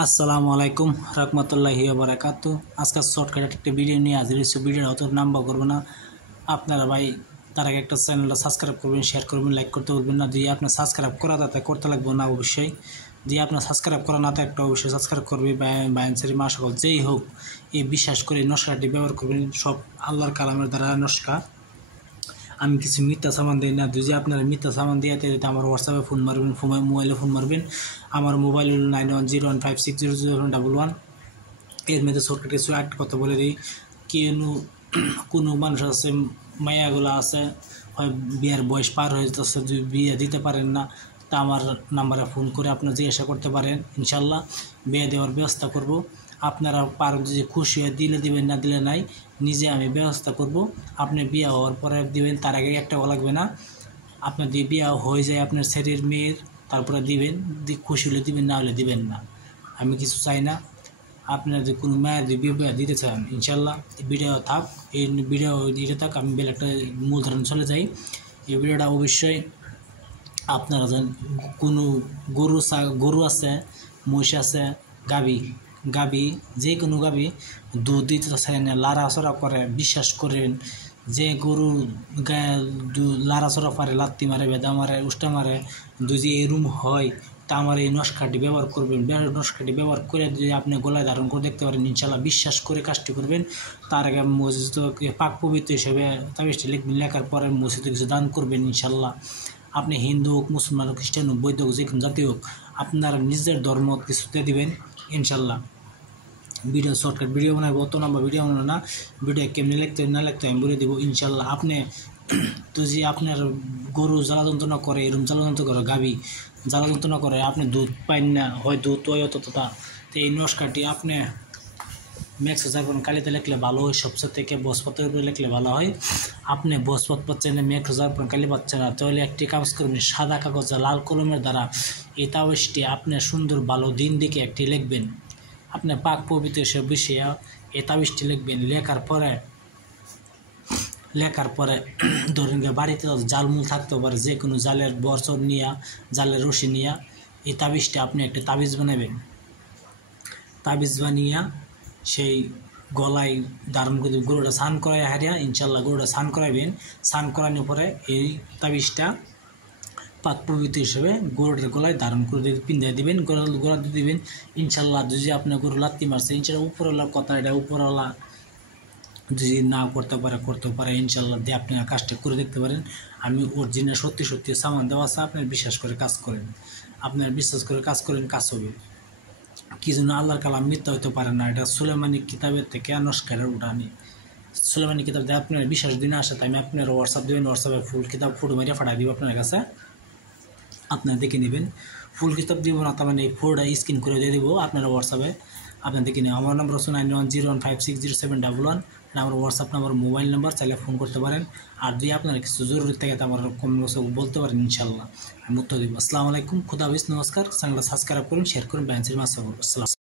আসসালামু আলাইকুম রহমতুল্লাহি ওয়া বারাকাতু। আজকে শর্টকাট একটা ভিডিও নিয়ে হাজির হয়েছি। ভিডিওটা অত লম্বা করবো না। আপনারা ভাই তার আগে একটা চ্যানেলটা সাবস্ক্রাইব করবেন, শেয়ার করবেন, লাইক করতে বলবেন না। যদি আপনার সাবস্ক্রাইব করা তাতে করতে লাগবে না অবশ্যই। যদি আপনার সাবস্ক্রাইব করা না থাকে একটা অবশ্যই সাবস্ক্রাইব করবে। বায়ানসারি মা সকল যেই হোক এই বিশ্বাস করে নস্কাটি ব্যবহার করবেন, সব আল্লাহর কালামের দ্বারা নস্কা। আমি কিছু মিথ্যা সামান দিই না। যদি আপনারা মিথ্যা সামান দিয়ে দিতে আমার হোয়াটসঅ্যাপে ফোন মারবেন, মোবাইলে ফোন মারবেন। আমার মোবাইল হল 9101560001। এর মধ্যে ছোট্ট কিছু একটা কথা বলে দিই, কোনো মানুষ আছে, মায়াগুলো আছে, হয় বিয়ের বয়স পার হয়ে যাচ্ছে, যদি বিয়ে দিতে পারেন না, তা আমার নাম্বারে ফোন করে আপনারা জিজ্ঞাসা করতে পারেন। ইনশাল্লাহ বিয়ে দেওয়ার ব্যবস্থা করব। আপনারা পারেন, যদি খুশি হয়ে দিলে দিবেন, না দিলে নাই, নিজে আমি ব্যবস্থা করব। আপনি বিয়ে হওয়ার পরে দিবেন, তার আগে একটাও লাগবে না। আপনার দিয়ে বিয়ে হয়ে যায় আপনার ছেলের মেয়ের, তারপরে দিবেন। খুশি হলে দিবেন, না হলে দিবেন না। আমি কিছু চাই না। আপনারা যদি কোনো মায়ের যদি বিয়ে দিতে চান, ইনশাল্লাহ ভিডিও থাক, এই ভিডিও দিতে থাক। আমি বেলে একটা মূল ধারণ চলে যাই। এই ভিডিওটা অবশ্যই আপনারা জান, কোনো গরু আছে, মহিষ আছে, গাবি যে কোনো গাবি দুধ দিতে চায় না, লাড়াচড়া করে, বিশ্বাস করেন যে গরু গায়ে লাড়াচড়া পারে, লাত্তি মারে, বেদা মারে, উষ্টা মারে, যদি এরম হয় তা আমার এই নস্কাটি ব্যবহার করবেন। নস্কাটি ব্যবহার করে যদি আপনি গলায় ধারণ করে দেখতে পারেন, ইনশাল্লাহ বিশ্বাস করে কাজটি করবেন। তার আগে মসজিদ পাক পবিত্র হিসেবে তাবিজটি লিখবেন, লেখার পরে মসজিদে কিছু দান করবেন। ইনশাল্লাহ আপনি হিন্দু হোক, মুসলমান হোক, খ্রিস্টান হোক, বৌদ্ধ হোক, যে কোনো জাতি হোক, আপনার নিজের ধর্ম কিছুতে দিবেন ইনশাল্লাহ। ভিডিও শর্টকাট ভিডিও বানাবো, অত লম্বা ভিডিও বানাবো না। ভিডিও কেমনি লিখতে না লিখতে আমি বলে দেবো ইনশাল্লাহ। আপনি তো যে আপনার গরু জ্বালা যন্ত্রণা করে, এরকম জ্বালা যন্ত্রণা করে, গাভী জ্বালা যন্ত্রণা করে, আপনি দুধ পাইন না, হয় দুধ হয় অতটা, তো এই নস্কাটি আপনি ম্যাক্স হাজার কালিতে লিখলে ভালো হয়। সবচেয়ে থেকে বসপতের উপরে লিখলে ভালো হয়। আপনি বসপত পাচ্ছেন না, ম্যাক্স হাজার কালি পাচ্ছেন না, তাহলে একটি কাগজ করবেন, সাদা কাগজে লাল কলমের দ্বারা এই তাবিজটি আপনি সুন্দর ভালো দিন দিকে একটি লিখবেন। আপনি পাক পবিত্র সব বিষয়ে এই তাবিজটি লিখবেন। লেখার পরে ধরেন বাড়িতে জালমূল থাকতে পারে, যে কোনো জালের বরচর নিয়ে, জালের রশি নিয়ে এই তাবিজটি আপনি একটা তাবিজ বানাবেন। তাবিজ বানিয়ে সেই গলায় ধারণ করে গরুটা স্নান করাই হারিয়া, ইনশাল্লাহ গরুটা স্নান করাইবেন। স্নান করানোর পরে এই তাবিজটা পাক পবিত্র হিসেবে গরুটার গলায় ধারণ করে পিন্ধাই দিবেন, গোড়া দিয়ে দিবেন। ইনশাল্লাহ যদি আপনার গরু লাত্তি মারছে, ইনশাল্লাহ উপরওয়ালার কথা, এটা উপরওয়ালা যদি না করতে পারে ইনশাল্লাহ দিয়ে আপনি কাজটা করে দেখতে পারেন। আমি অরিজিনাল সত্যি সামান দেওয়া আছে, আপনার বিশ্বাস করে কাজ করেন। কাজ করেন, কাজ হবে। কি জন্য আল্লাহর কালাম মিথ্যা হইতে পারে না। এটা সুলেমানি কিতাবের থেকে নস্কারের উঠানি। সুলেমানি কিতাব দিয়ে আপনার বিশ্বাস দিনে আসে, তাই আমি আপনার হোয়াটসঅ্যাপ দেবেন, হোয়াটসঅ্যাপে ফুল কিতাব ফটো মেরে ফাটা দিব আপনার কাছে, আপনারা দেখে নেবেন। ফুল কিতাব দিব না, তার মানে এই ফটোটা স্ক্রিন করে দিয়ে দেবো আপনারা হোয়াটসঅ্যাপে, আপনার দেখে নেবেন। আমার নাম্বার হচ্ছে 9101560711। আমার হোয়াটসঅ্যাপ নাম্বার, মোবাইল নাম্বার, চাইলে ফোন করতে পারেন। আর যদি আপনার কিছু জরুরি থাকে তো আমার কমেন্ট বলতে পারেন, ইনশাল্লাহ আমি উত্তর দেবো। আসসালামু আলাইকুম, খুদা হাফেজ, নমস্কার। চ্যানেলটা সাবস্ক্রাইব করুন, শেয়ার করুন, বায়ানসারি মাসাবুর। আসসালাম।